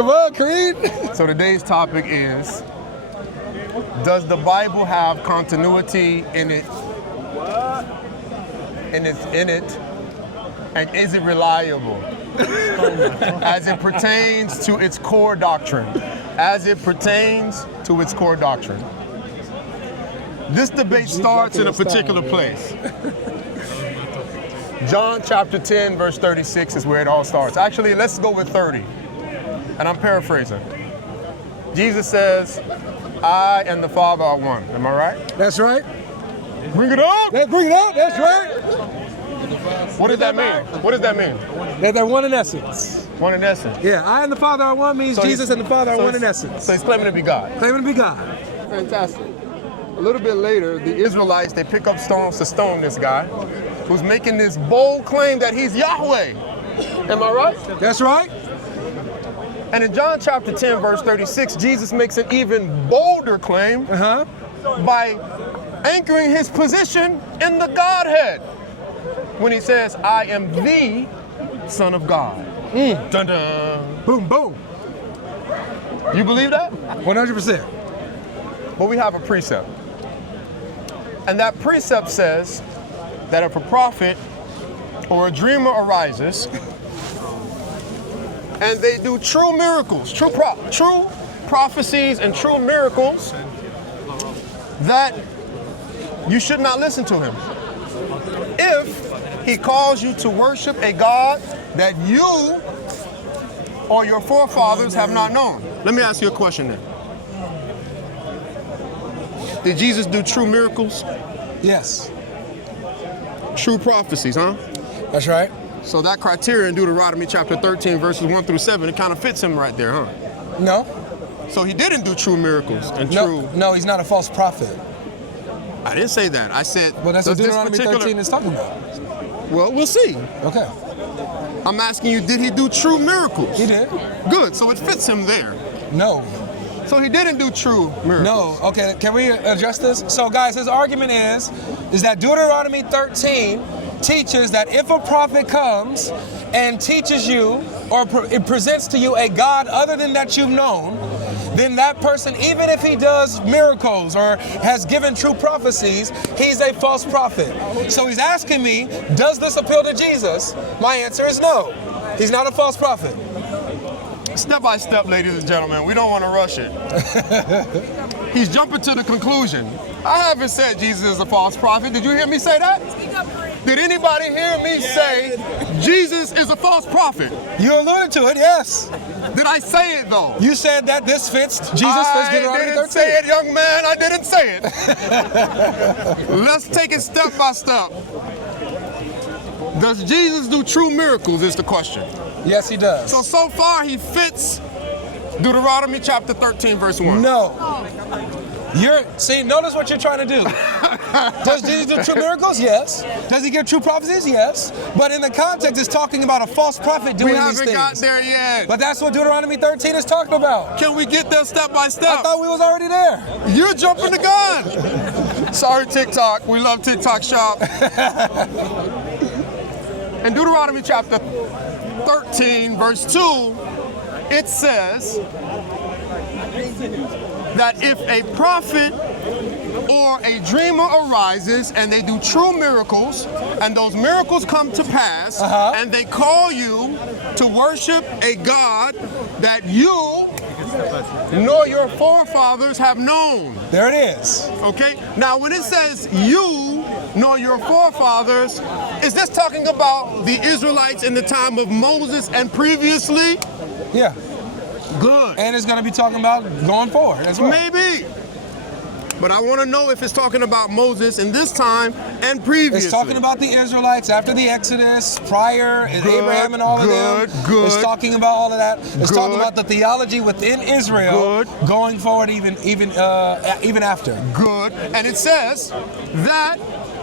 Come on, Creed. So today's topic is, does the Bible have continuity in it? And is it reliable? As it pertains to its core doctrine. As it pertains to its core doctrine. This debate starts in a particular place. John chapter 10, verse 36 is where it all starts. Actually, let's go with 30. And I'm paraphrasing. Jesus says, I and the Father are one. Am I right? That's right. Bring it up! Let's bring it up. That's right. What does that mean? What does that mean? That they're one in essence. One in essence. Yeah, I and the Father are one means So Jesus and the Father are one in So essence. he's claiming to be God. Claiming to be God. Fantastic. A little bit later, the Israelites, they pick up stones to stone this guy who's making this bold claim that he's Yahweh. Am I right? That's right. And in John chapter 10, verse 36, Jesus makes an even bolder claim by anchoring his position in the Godhead when he says, I am the Son of God. Dun dun. Boom, boom. You believe that? 100%. But we have a precept. And that precept says that if a prophet or a dreamer arises and they do true miracles, true prophecies and true miracles, that you should not listen to him. If he calls you to worship a God that you or your forefathers have not known. Let me ask you a question then. Did Jesus do true miracles? Yes. True prophecies, huh? That's right. So that criteria in Deuteronomy chapter 13, verses 1 through 7, it kind of fits him right there, huh? No. So he didn't do true miracles and No, he's not a false prophet. I didn't say that. I said... Well, that's what Deuteronomy 13 is talking about. Well, we'll see. Okay. I'm asking you, did he do true miracles? He did. Good, so it fits him there. No. So he didn't do true miracles. No. Okay, can we address this? So guys, his argument is that Deuteronomy 13 teaches that if a prophet comes and teaches you or it presents to you a God other than that you've known, then that person, even if he does miracles or has given true prophecies, he's a false prophet. So he's asking me, does this appeal to Jesus? My answer is no. He's not a false prophet. Step by step, ladies and gentlemen, we don't want to rush it. He's jumping to the conclusion. I haven't said Jesus is a false prophet. Did you hear me say that? Did anybody hear me say Jesus is a false prophet? You alluded to it, yes. Did I say it though? You said that this fits, Jesus fits Deuteronomy 13. I didn't say it, young man, I didn't say it. Let's take it step by step. Does Jesus do true miracles is the question. Yes, he does. So far he fits Deuteronomy chapter 13, verse 1. No. Notice what you're trying to do. Does Jesus do true miracles? Yes. Does he give true prophecies? Yes. But in the context, it's talking about a false prophet doing these things. We haven't got there yet. But that's what Deuteronomy 13 is talking about. Can we get there step by step? I thought we was already there. You're jumping the gun. Sorry, TikTok. We love TikTok shop. In Deuteronomy chapter 13, verse 2, it says that if a prophet or a dreamer arises and they do true miracles, and those miracles come to pass, and they call you to worship a God that you nor your forefathers have known. There it is. Okay? Now, when it says you nor your forefathers, is this talking about the Israelites in the time of Moses and previously? Yeah. Good. And it's going to be talking about going forward as well. Maybe. But I want to know if it's talking about Moses in this time and previously. It's talking about the Israelites after the Exodus, prior, and Abraham and all of them. Good. It's talking about all of that. It's talking about the theology within Israel going forward even after. Good. And it says that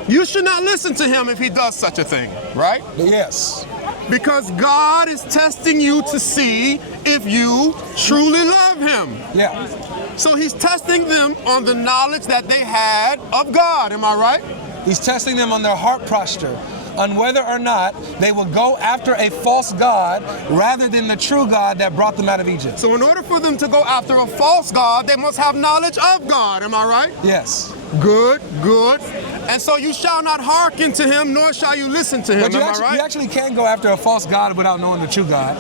you should not listen to him if he does such a thing, right? Yes. Because God is testing you to see if you truly love him. Yeah. So he's testing them on the knowledge that they had of God. Am I right? He's testing them on their heart posture, on whether or not they will go after a false god rather than the true God that brought them out of Egypt. So in order for them to go after a false god, they must have knowledge of God. Am I right? Yes. Good, good. And so you shall not hearken to him, nor shall you listen to him. But you Am I right? actually can go after a false god without knowing the true God.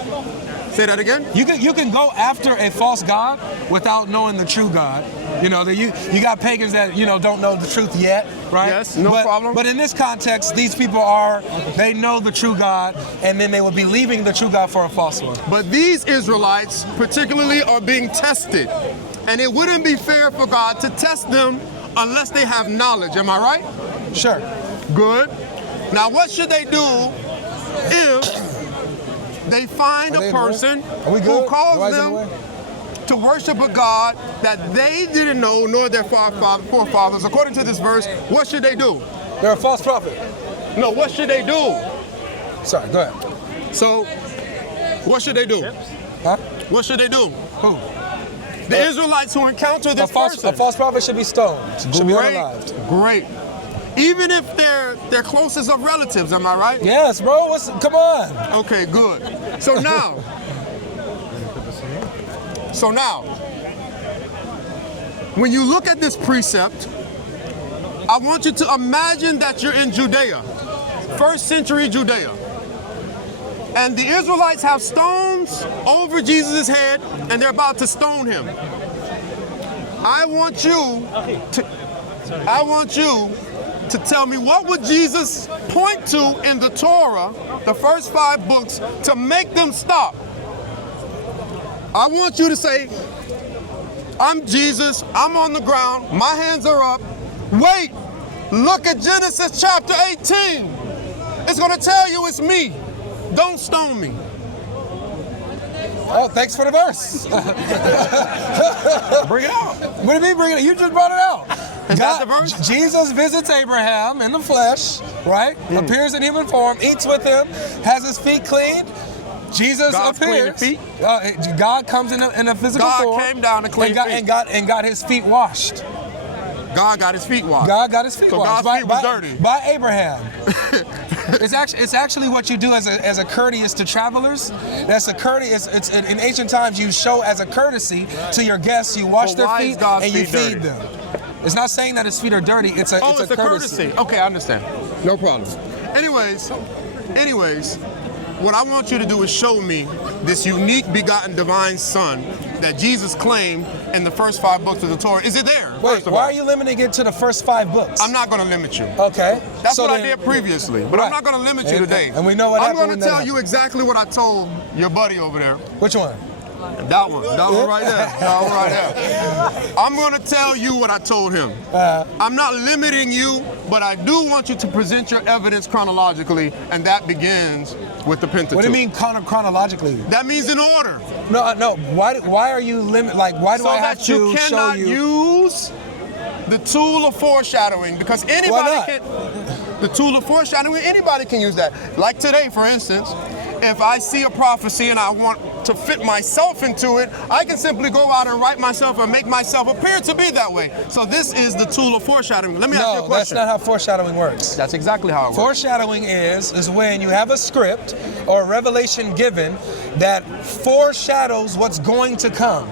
Say that again? You can go after a false god without knowing the true God. You know, you got pagans that, you know, don't know the truth yet, right? Yes, no problem. But in this context, these people they know the true God, and then they will be leaving the true God for a false one. But these Israelites particularly are being tested. And it wouldn't be fair for God to test them unless they have knowledge. Am I right? Sure. Good. Now what should they do if they find a person who calls them to worship a God that they didn't know, nor their forefathers? According to this verse, what should they do? They're a false prophet. No, what should they do? Sorry, go ahead. So, what should they do? Huh? What should they do? Who? The Israelites who encounter this person. A false prophet should be stoned. Should be unalived. Great. Even if they're closest of relatives, am I right? Yes, bro. Come on. Okay, good. So now, when you look at this precept, I want you to imagine that you're in Judea, 1st century Judea. And the Israelites have stones over Jesus' head, and they're about to stone him. I want you to tell me, what would Jesus point to in the Torah, the first 5 books, to make them stop? I want you to say, I'm Jesus, I'm on the ground, my hands are up. Wait, look at Genesis chapter 18. It's going to tell you it's me. Don't stone me. Oh, thanks for the verse. Bring it out. What do you mean bring it out? You just brought it out. Is that the verse? Jesus visits Abraham in the flesh, right? Appears in human form, eats with him, has his feet cleaned. Jesus God's appears. feet? God comes in a physical form. God came down to clean feet. And got his feet washed. God got his feet washed. God got his feet washed. God's feet was dirty. By Abraham. It's actually what you do as a courteous to travelers. That's a courteous. It's in ancient times you show as a courtesy to your guests. You wash their feet and you feed them. It's not saying that his feet are dirty. It's a courtesy. Okay, I understand. No problem. Anyways, what I want you to do is show me this unique begotten divine son that Jesus claimed in the first 5 books of the Torah. Is it there? Wait, why are you limiting it to the first 5 books? I'm not going to limit you. Okay. That's what I did previously, but I'm not going to limit you today. And we know what happened. I'm going to tell you exactly what I told your buddy over there. Which one? That one right there. That one right there. I'm going to tell you what I told him. I'm not limiting you, but I do want you to present your evidence chronologically, and that begins with the Pentateuch. What do you mean chronologically? That means in order. No. Why are you why do I have to show you? So that you cannot use the tool of foreshadowing, because anybody can. The tool of foreshadowing, anybody can use that. Like today, for instance, if I see a prophecy and I want to fit myself into it, I can simply go out and write myself and make myself appear to be that way. So this is the tool of foreshadowing. Let me ask you a question. No, that's not how foreshadowing works. That's exactly how it works. Foreshadowing is when you have a script or a revelation given that foreshadows what's going to come.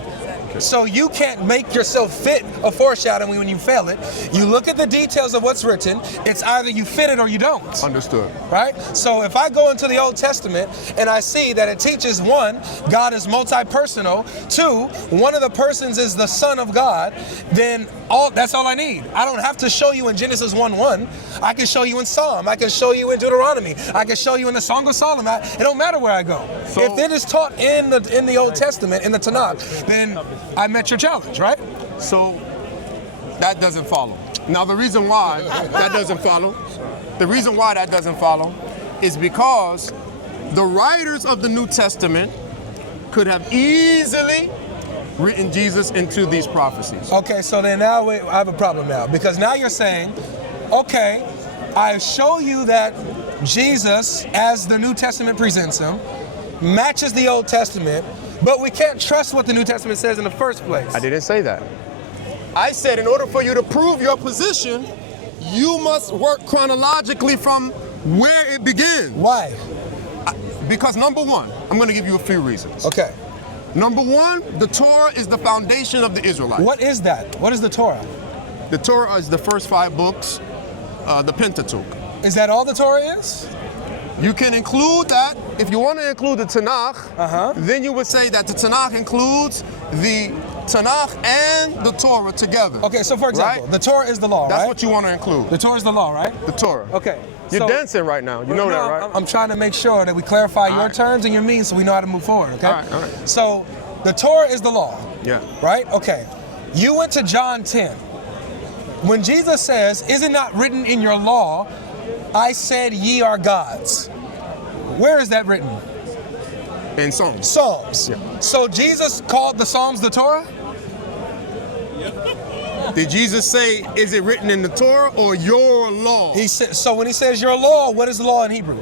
So you can't make yourself fit a foreshadowing when you fail it. You look at the details of what's written. It's either you fit it or you don't. Understood. Right? So if I go into the Old Testament and I see that it teaches 1, God is multi-personal, 2, one of the persons is the Son of God, then that's all I need. I don't have to show you in Genesis 1:1. I can show you in Psalm. I can show you in Deuteronomy. I can show you in the Song of Solomon. It don't matter where I go. So, if it is taught in the Old Testament, in the Tanakh, then I met your challenge, right? So that doesn't follow. Now the reason why that doesn't follow is because the writers of the New Testament could have easily written Jesus into these prophecies. Okay, so then now I have a problem now, because now you're saying, okay, I show you that Jesus, as the New Testament presents him, matches the Old Testament, but we can't trust what the New Testament says in the first place. I didn't say that. I said in order for you to prove your position, you must work chronologically from where it begins. Why? Because number one, I'm going to give you a few reasons. Okay. Number one, the Torah is the foundation of the Israelites. What is that? What is the Torah? The Torah is the first 5 books, the Pentateuch. Is that all the Torah is? You can include that. If you want to include the Tanakh, then you would say that the Tanakh includes the Tanakh and the Torah together. Okay, so for example, right? the Torah is the law, That's right? what you want to include. The Torah is the law, right? The Torah. Okay. You're so, dancing right now. You know that, right? I'm trying to make sure that we clarify your right. terms and your means so we know how to move forward, okay? All right. So, the Torah is the law. Yeah. Right? Okay. You went to John 10. When Jesus says, is it not written in your law, I said ye are gods? Where is that written? In Psalms. Psalms. Yeah. So Jesus called the Psalms the Torah? Did Jesus say, is it written in the Torah or your law? He said. So when he says your law, what is law in Hebrew?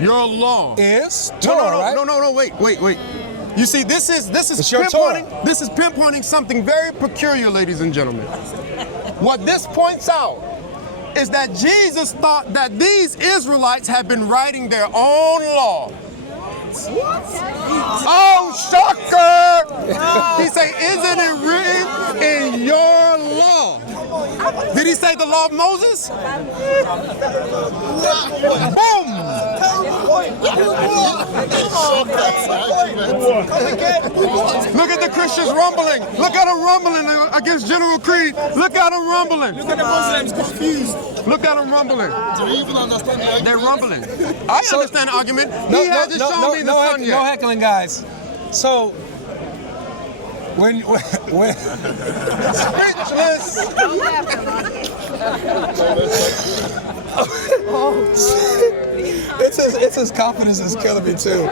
Your law. Is Torah, right? No, wait. You see, this is your pinpointing. This is pinpointing something very peculiar, ladies and gentlemen. What this points out is that Jesus thought that these Israelites had been writing their own law. Oh, shocker! He said, isn't it written in your law? Did he say the law of Moses? Boom! Look at the Christians rumbling. Look at them rumbling against General Creed. Look at them rumbling. Look at the Muslims confused. Look at them rumbling. Do you even understand the argument? They're rumbling. I understand the argument. He hasn't shown me the sun yet. No heckling, guys. So, when Speechless. it's his confidence is killing me too.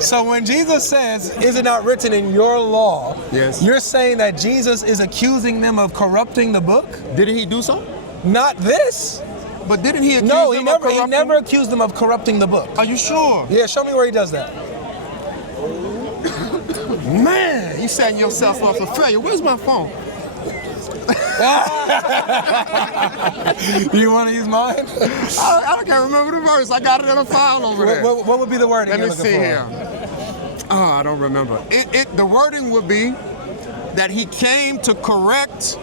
So when Jesus says, is it not written in your law? Yes. You're saying that Jesus is accusing them of corrupting the book? Did he do so? Not this. But didn't he accuse No, them he of corrupting? he never accused them of corrupting the book. Are you sure? Yeah, show me where he does that. Man, you setting yourself up for failure. Where's my phone? Do you want to use mine? I can't remember the verse. I got it in a file over there. What would be the wording? Let me you're looking see for? here. Oh, I don't remember. The wording would be that he came to correct.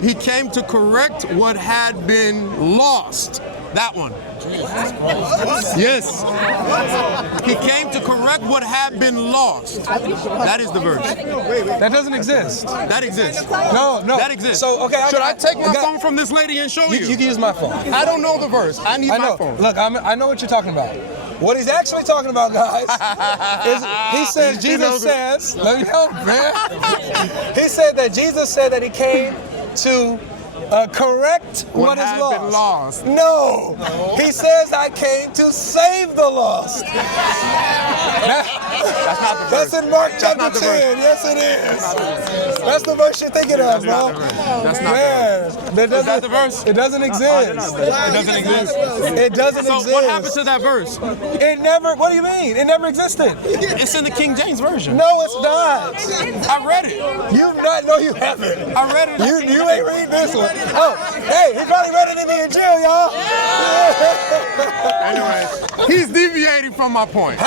He came to correct what had been lost. That one. Yes. He came to correct what had been lost. That is the verse. That doesn't exist. That exists. No. That exists. So, okay. Should I take my phone from this lady and show you? You can use my phone. I don't know the verse. I need I my know. phone. Look, I know what you're talking about. What he's actually talking about, guys, is he says, Jesus says, let me help, man. He said that Jesus said that he came to correct what is had lost. been lost. No, he says I came to save the lost. That's not the verse. That's in Mark chapter not the 10. verse. Yes, it is. That's the verse you're thinking of, bro. That's not Man, that Is that the verse? It doesn't exist. It doesn't exist. It doesn't So exist. what happened to that verse? It never. What do you mean? It never existed. It's in the King James version. No, it's not. I read it. You not? No, you haven't. I read it. You ain't read this one. Oh, hey, he probably read it in the Injil, y'all. Anyway, he's deviating from my point.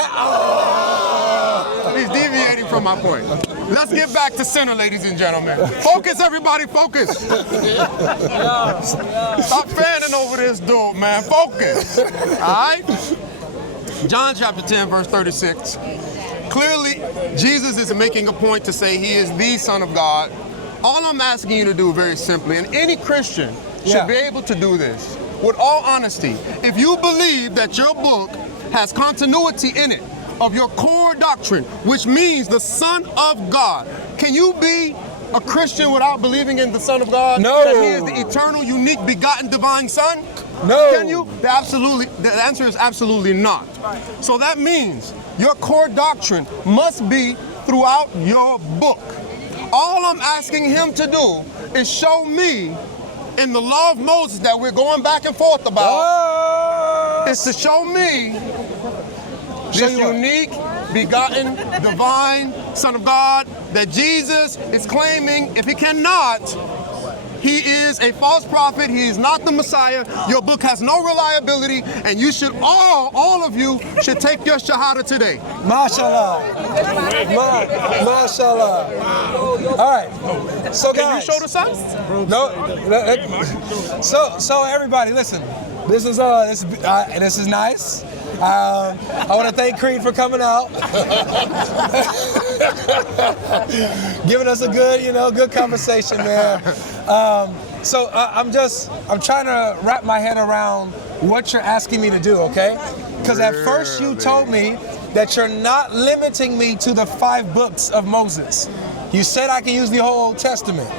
He's deviating from my point. Let's get back to center, ladies and gentlemen. Focus, everybody, focus. Stop fanning over this dude, man. Focus. All right? John chapter 10, verse 36. Clearly, Jesus is making a point to say he is the Son of God. All I'm asking you to do very simply, and any Christian should be able to do this, with all honesty, if you believe that your book has continuity in it of your core doctrine, which means the Son of God, can you be a Christian without believing in the Son of God? No. That he is the eternal, unique, begotten, divine Son? No. Can you? The answer is absolutely not. So that means your core doctrine must be throughout your book. All I'm asking him to do is show me in the law of Moses that we're going back and forth about, is to show me this unique, begotten, divine Son of God that Jesus is claiming. If he cannot, He is a false prophet. He is not the Messiah. Your book has no reliability, and you should all of you should take your shahada today. Mashallah. Mashallah. All right. So Can you guys, show the sign? no. So everybody, listen. This is nice. I want to thank Creed for coming out, giving us a good conversation, man. I'm trying to wrap my head around what you're asking me to do, okay? Because at first you told me that you're not limiting me to the 5 books of Moses. You said I can use the whole Old Testament.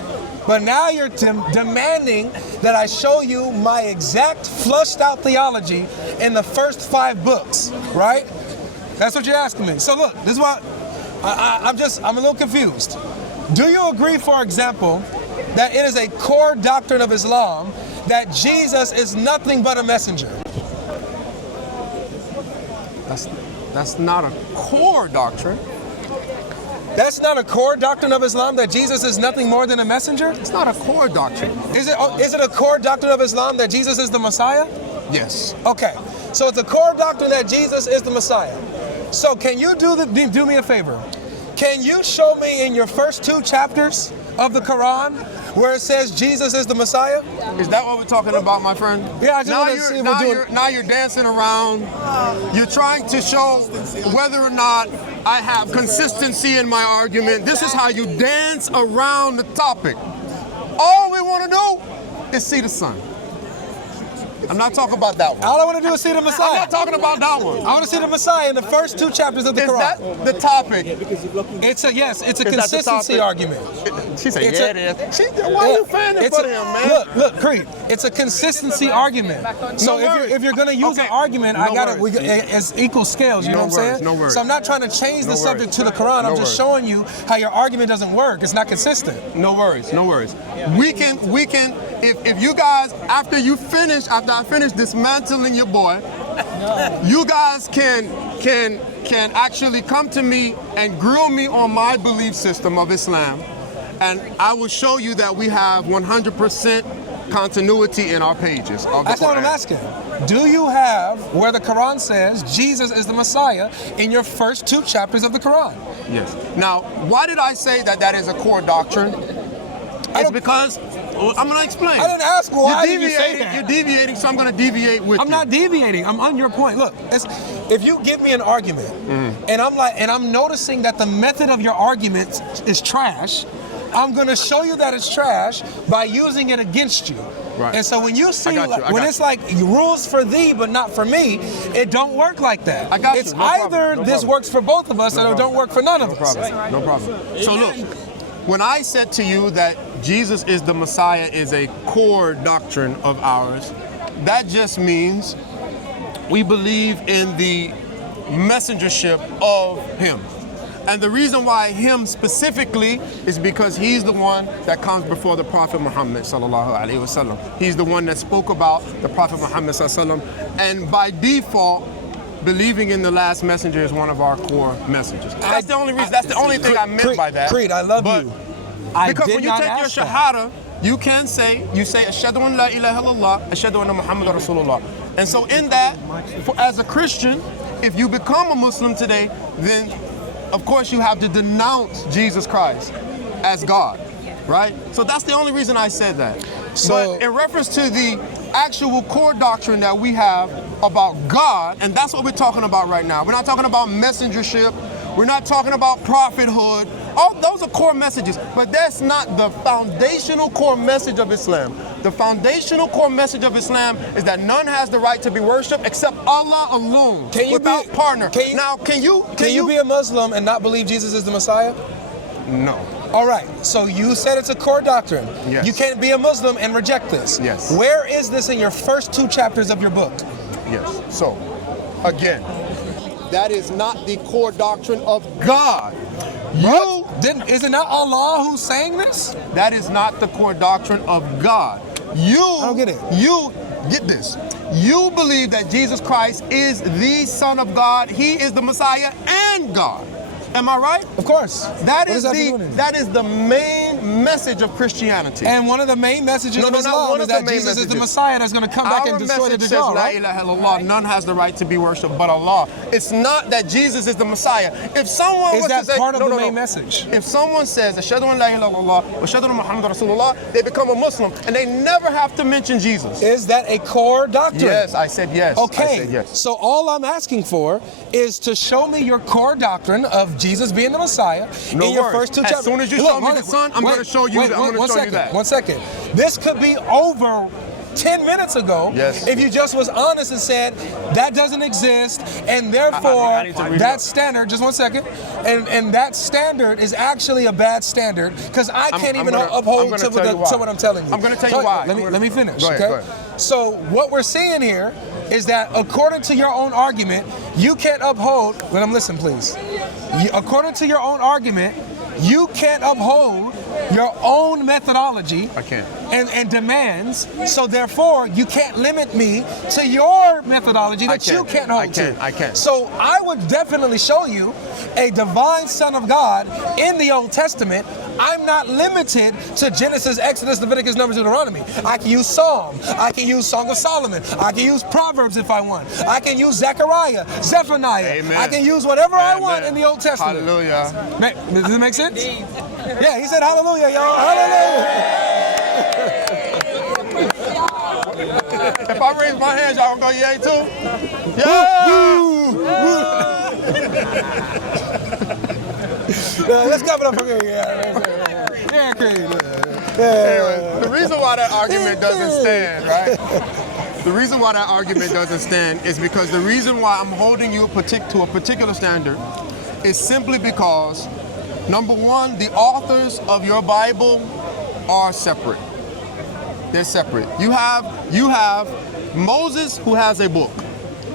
But now you're demanding that I show you my exact flushed out theology in the first 5 books, right? That's what you're asking me. So look, this is what I'm a little confused. Do you agree, for example, that it is a core doctrine of Islam that Jesus is nothing but a messenger? That's not a core doctrine. That's not a core doctrine of Islam, that Jesus is nothing more than a messenger? It's not a core doctrine. Is it a core doctrine of Islam that Jesus is the Messiah? Yes. Okay, so it's a core doctrine that Jesus is the Messiah. So can you do me a favor? Can you show me in your first 2 chapters of the Quran where it says Jesus is the Messiah? Is that what we're talking about, my friend? Yeah, I just want to see if we're doing... Now you're dancing around. You're trying to show whether or not I have consistency in my argument. This is how you dance around the topic. All we want to do is see the sun. I'm not talking about that one. All I want to do is see the Messiah. I'm not talking about that one. I want to see the Messiah in the first 2 chapters of the Quran. Is that the topic? It's a consistency argument. She said, yeah, it is. Why are you fanning for him, man? Look, Creed. It's a consistency argument. So if you're gonna use an argument, it's equal scales. You know what I'm saying? No worries. So I'm not trying to change the subject to the Quran. I'm just showing you how your argument doesn't work. It's not consistent. No worries. We can. If you guys, after I finish dismantling your boy, you guys can actually come to me and grill me on my belief system of Islam, and I will show you that we have 100% continuity in our pages of the That's not what I'm Quran. asking. Do you have where the Quran says Jesus is the Messiah in your first 2 chapters of the Quran? Yes. Now, why did I say that is a core doctrine? It's because I'm going to explain. I didn't ask why did you say that. You're deviating, so I'm going to deviate with you. I'm not deviating. I'm on your point. Look, if you give me an argument, and I'm noticing that the method of your argument is trash, I'm going to show you that it's trash by using it against you. Right. And so when you see, it's like rules for thee but not for me, it don't work like that. I got you. It's either this works for both of us or it don't work for none of us. No problem. So look, when I said to you that Jesus is the Messiah is a core doctrine of ours, that just means we believe in the messengership of him. And the reason why him specifically is because he's the one that comes before the Prophet Muhammad sallallahu alaihi wasallam. He's the one that spoke about the Prophet Muhammad sallallahu alaihi wasallam. And by default, believing in the last messenger is one of our core messages. That's the only reason. That's the only thing I meant by that. Creed, I love you. Because when you take your shahada, you say Ashhadu an la ilaha illallah, Ashhadu anna Muhammadan Rasulullah. And so in that, as a Christian, if you become a Muslim today, then of course you have to denounce Jesus Christ as God, right? So that's the only reason I said that. So, but in reference to the actual core doctrine that we have about God, and that's what we're talking about right now. We're not talking about messengership. We're not talking about prophethood. All those are core messages, but that's not the foundational core message of Islam. The foundational core message of Islam is that none has the right to be worshipped except Allah alone, without partner. Can you be a Muslim and not believe Jesus is the Messiah? No. All right, so you said it's a core doctrine. Yes. You can't be a Muslim and reject this. Yes. Where is this in your first 2 chapters of your book? Yes. So, again, that is not the core doctrine of God. Is it not Allah who's saying this? That is not the core doctrine of God. I don't get it. You get this. You believe that Jesus Christ is the Son of God. He is the Messiah and God. Am I right? Of course. That is the main message of Christianity. And one of the main messages of not Islam one is of the that main Jesus is the messages. Messiah that's going to come back Our and destroy the message says, Dajjal, La right? ilaha illallah, none has the right to be worshipped but Allah. It's not that Jesus is the Messiah. If someone Is was that to say, part of no, the no, main no. message? If someone says, Ashhadu an la ilaha illallah, wa ashhadu anna Muhammadan Rasulullah, they become a Muslim and they never have to mention Jesus. Is that a core doctrine? Yes, I said yes. Okay, I said yes. so all I'm asking for is to show me your core doctrine of Jesus being the Messiah No in your worries. first two As chapters. soon as you show me the Son, I'm gonna show you that. I'm gonna show you that. 1 second. This could be over 10 minutes ago Yes. if you just was honest and said that doesn't exist and therefore I need to read that it. standard, just 1 second, and that standard is actually a bad standard because I can't even uphold to what I'm telling you. I'm going to tell you why. Let me finish, Go ahead, okay? go ahead. So what we're seeing here is that according to your own argument, you can't uphold, let them listen please. According to your own argument, you can't uphold your own methodology I can't. and demands, so therefore you can't limit me to your methodology that you can't hold to. I can't. So I would definitely show you a divine Son of God in the Old Testament. I'm not limited to Genesis, Exodus, Leviticus, Numbers, Deuteronomy. I can use Psalm. I can use Song of Solomon. I can use Proverbs if I want. I can use Zechariah, Zephaniah. Amen. I can use whatever I Amen. want in the Old Testament. Hallelujah. Does it make sense? Yeah, he said hallelujah, y'all. Hallelujah. If I raise my hands, y'all gonna go yay too? Let's clap it up for here. Yeah, crazy. Anyway, the reason why that argument doesn't stand, right? The reason why that argument doesn't stand is because the reason why I'm holding you to a particular standard is simply because, number one, the authors of your Bible are separate. They're separate. You have Moses, who has a book,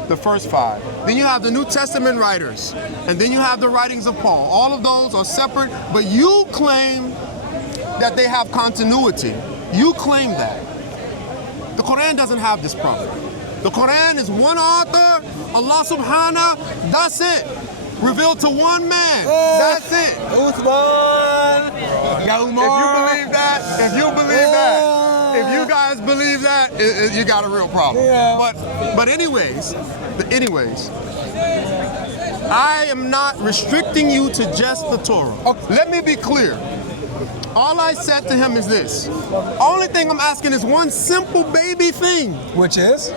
the first 5. Then you have the New Testament writers, and then you have the writings of Paul. All of those are separate, but you claim that they have continuity. You claim that. The Quran doesn't have this problem. The Quran is one author, Allah subhanahu, that's it. Revealed to one man, that's it. Uthman. If you guys believe that, you got a real problem. Yeah. But anyways, I am not restricting you to just the Torah. Okay. Let me be clear. All I said to him is this. Only thing I'm asking is one simple baby thing. Which is?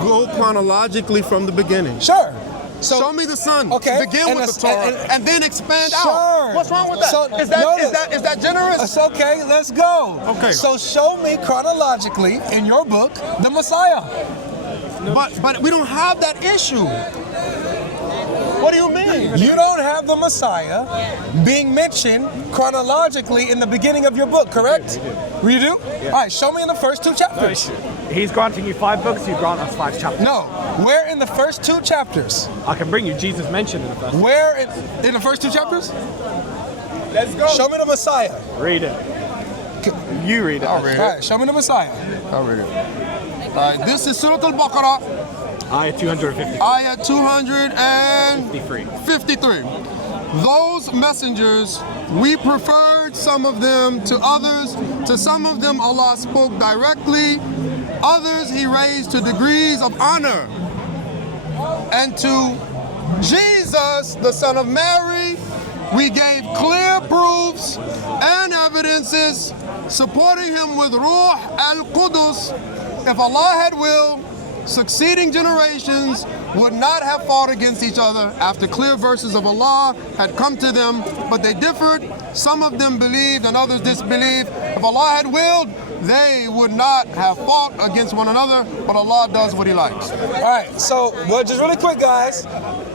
Go chronologically from the beginning. Sure. So, show me the Son. Okay. Begin with the Torah and then expand out. Sure. What's wrong with that? So, is that generous? It's okay, let's go. Okay. So show me chronologically in your book the Messiah. But we don't have that issue. What do you mean? You don't have the Messiah being mentioned chronologically in the beginning of your book, correct? You do? Yeah. All right, show me in the first 2 chapters. He's granting you 5 books, you grant us 5 chapters. No, where in the first 2 chapters? I can bring you Jesus mentioned in the first. Where in the first 2 chapters? Let's go. Show me the Messiah. Read it. You read it. I'll read All it. right, show me the Messiah. I'll read it. All right, this is Surah Al-Baqarah, Ayah 250. Ayah 253. Those messengers, we preferred some of them to others. To some of them Allah spoke directly. Others He raised to degrees of honor. And to Jesus, the son of Mary, we gave clear proofs and evidences supporting Him with Ruh al-Qudus. If Allah had willed, succeeding generations would not have fought against each other after clear verses of Allah had come to them, but they differed. Some of them believed and others disbelieved. If Allah had willed, they would not have fought against one another, but Allah does what He likes. All right, so just really quick, guys.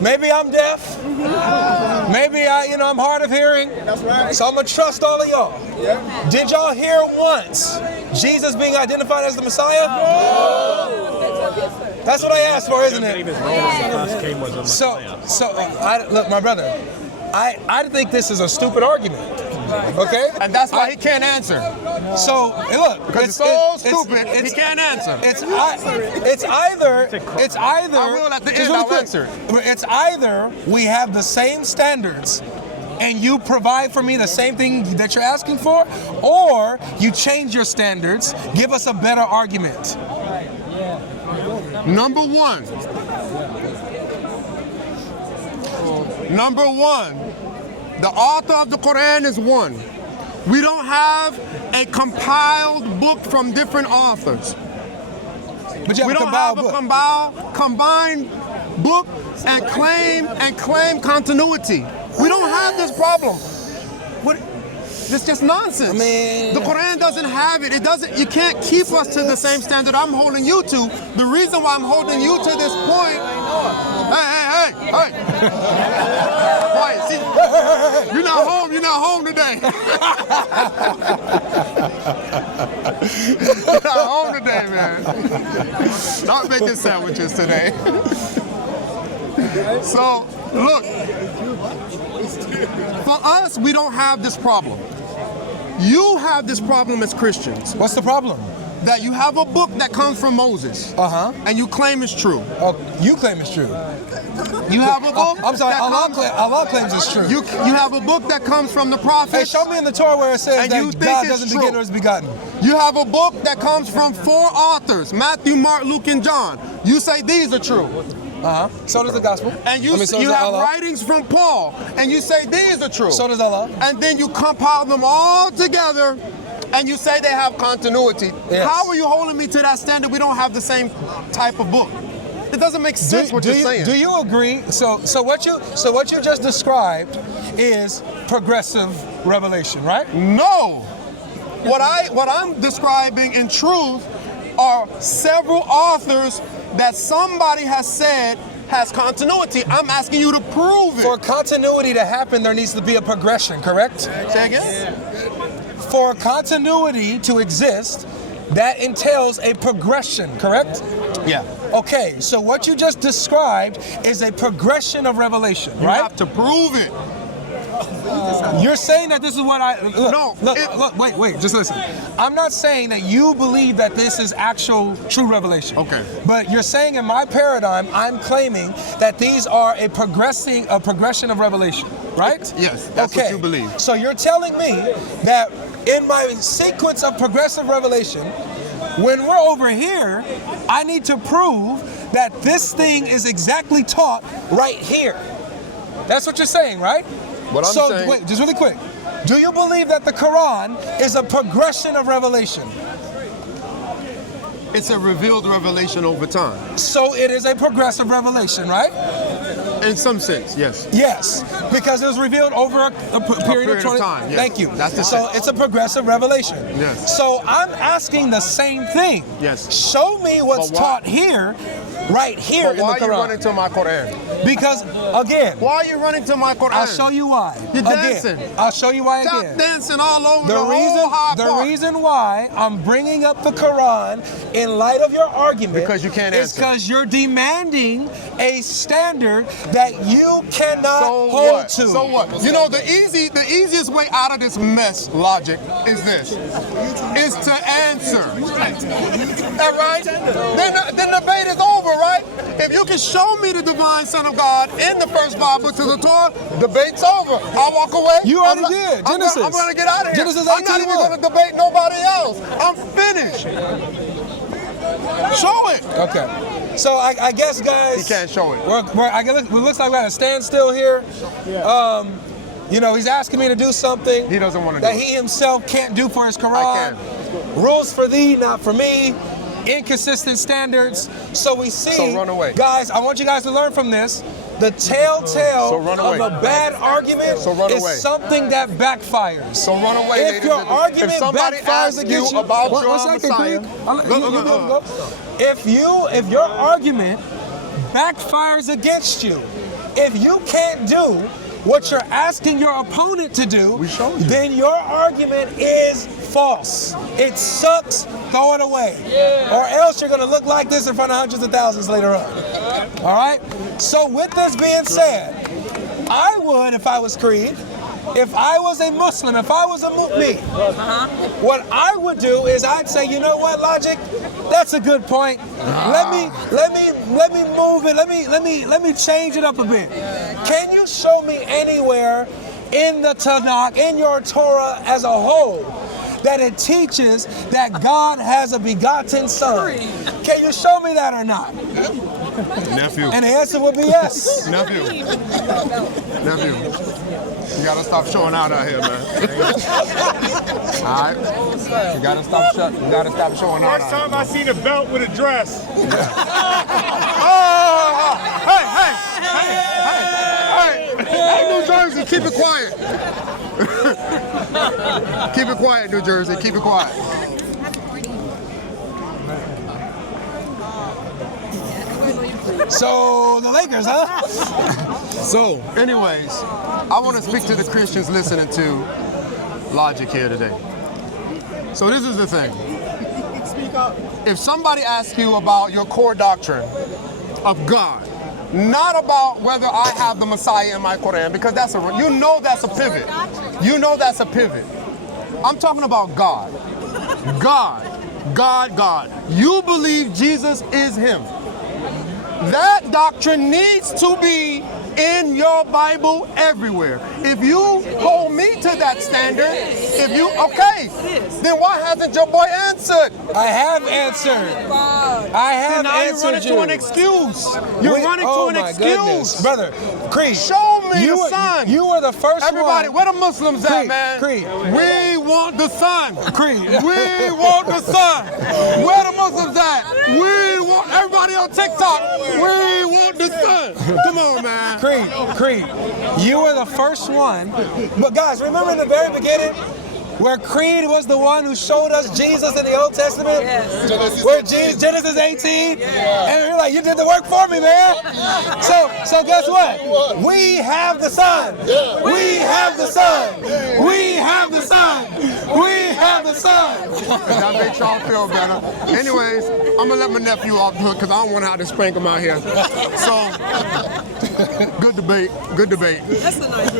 Maybe I'm deaf. Maybe I'm hard of hearing. That's right. So I'm gonna trust all of y'all. Yeah. Did y'all hear once Jesus being identified as the Messiah? That's what I asked for, isn't it? So look, my brother, I think this is a stupid argument. Okay? And that's why he can't answer. So look, Because it's so stupid, he can't answer. It's either. I will at the end, I'll answer. It's either we have the same standards and you provide for me the same thing that you're asking for, or you change your standards, give us a better argument. Number one, the author of the Quran is one. We don't have a compiled book from different authors. But you have We a don't compiled have a book. combined book and claim continuity. We don't have this problem. This is just nonsense. I mean, the Quran doesn't have it. It doesn't. You can't keep us to the same standard I'm holding you to. The reason why I'm holding you to this point. Hey. Quiet. See, you're not home. You're not home today. You're not home today, man. Not making sandwiches today. So, look, for us, we don't have this problem. You have this problem as Christians. What's the problem? That you have a book that comes from Moses. And you claim it's true. You claim it's true. You have a book. I'm sorry, Allah claims it's true. You have a book that comes from the prophets. Hey, show me in the Torah where it says that God doesn't begin or is begotten. You have a book that comes from 4 authors, Matthew, Mark, Luke, and John. You say these are true. So does the gospel. And you have writings from Paul, and you say these are true. So does Allah. And then you compile them all together, and you say they have continuity. Yes. How are you holding me to that standard? We don't have the same type of book. It doesn't make sense what you're saying. Do you agree? So what you just described is progressive revelation, right? No. What I'm describing in truth are several authors that somebody has said has continuity. I'm asking you to prove it. For continuity to happen, there needs to be a progression, correct? Say again? For continuity to exist, that entails a progression, correct? Yeah. Okay, so what you just described is a progression of revelation, right? You have to prove it. You're saying that this is what I... Look, No. wait, just listen. I'm not saying that you believe that this is actual true revelation. Okay. But you're saying in my paradigm, I'm claiming that these are a progression of revelation, right? Yes, that's what you believe. So you're telling me that in my sequence of progressive revelation, when we're over here, I need to prove that this thing is exactly taught right here. That's what you're saying, right? What I'm saying... Wait, just really quick. Do you believe that the Quran is a progression of revelation? It's a revealed revelation over time. So it is a progressive revelation, right? In some sense, yes. Yes, because it was revealed over a period of 20 time. Yes. Thank you. That's the so sense. it's a progressive revelation. Yes. So I'm asking the same thing. Yes. Show me what's taught here, right here in the Quran. Why are you running to my Quran? Because again, why are you running to my Quran? I'll show you why. You're dancing. I'll show you why Stop again. dancing all over the whole high part. reason why I'm bringing up the Quran in light of your argument Because you can't is answer. because you're demanding a standard that you cannot hold to. So what? You know, the easiest way out of this mess, logic, is this. Is to answer. That right? Then the debate is over, right? If you can show me the divine Son of God in the first Bible to the Torah, debate's over. I'll walk away. You already did. Genesis. I'm going to get out of here. Genesis I'm not even 18:1. going to debate nobody else. I'm finished. Show it. Okay. So I guess, guys, He can't show it. it looks like we're at a standstill here. You know, he's asking me to do something He doesn't want to that do it. he himself can't do for his Quran. I Rules for thee, not for me. Inconsistent standards. So we see, So run away. guys, I want you guys to learn from this. The telltale So run away. of a bad argument So run is away. something that backfires. So run away, If ladies your and gentlemen. argument If somebody backfires asks against you you, about one your second, Messiah, Go. If your argument backfires against you, if you can't do what you're asking your opponent to do, then your argument is false. It sucks, throw it away. Or else you're gonna look like this in front of hundreds of thousands later on. All right? So with this being said, I would, if I was Creed, if I was a Muslim, if I was a mu'min, what I would do is I'd say, you know what, Logic? That's a good point. Let me move it. Let me change it up a bit. Can you show me anywhere in the Tanakh, in your Torah as a whole, that it teaches that God has a begotten son? Can you show me that or not? Nephew. And the answer would be yes. Nephew. You gotta stop showing out here, man. Alright? You gotta stop showing out. First time I seen a belt with a dress. Hey, New Jersey, keep it quiet. Keep it quiet, New Jersey, keep it quiet. So, the Lakers, huh? So, anyways, I want to speak to the Christians listening to Logic here today. So this is the thing. If somebody asks you about your core doctrine of God, not about whether I have the Messiah in my Quran, because that's a pivot. You know that's a pivot. I'm talking about God. God. You believe Jesus is him. That doctrine needs to be in your Bible everywhere. If you hold me to that standard, then why hasn't your boy answered? I have answered. I have Now you're answered running you. to an excuse. You're running to an excuse. Goodness. Brother, Creed. Show me the sun. You were the first Everybody, one. where the Muslims at, Creed, man? Creed. We want the sun. Creed. We want the sun. Where the Muslims at? We want everybody on TikTok. We want the sun. Come on, man. Creed, you were the first one. But guys, remember in the very beginning where Creed was the one who showed us Jesus in the Old Testament? Yes. Where Genesis 18? And you're like, you did the work for me, man. So guess what? We have the Son. We have the Son. We have the Son. We have the Son. That makes y'all feel better. Anyways, I'm gonna let my nephew off the hook because I don't want to have to spank him out here. So, good debate. Good debate. That's a nice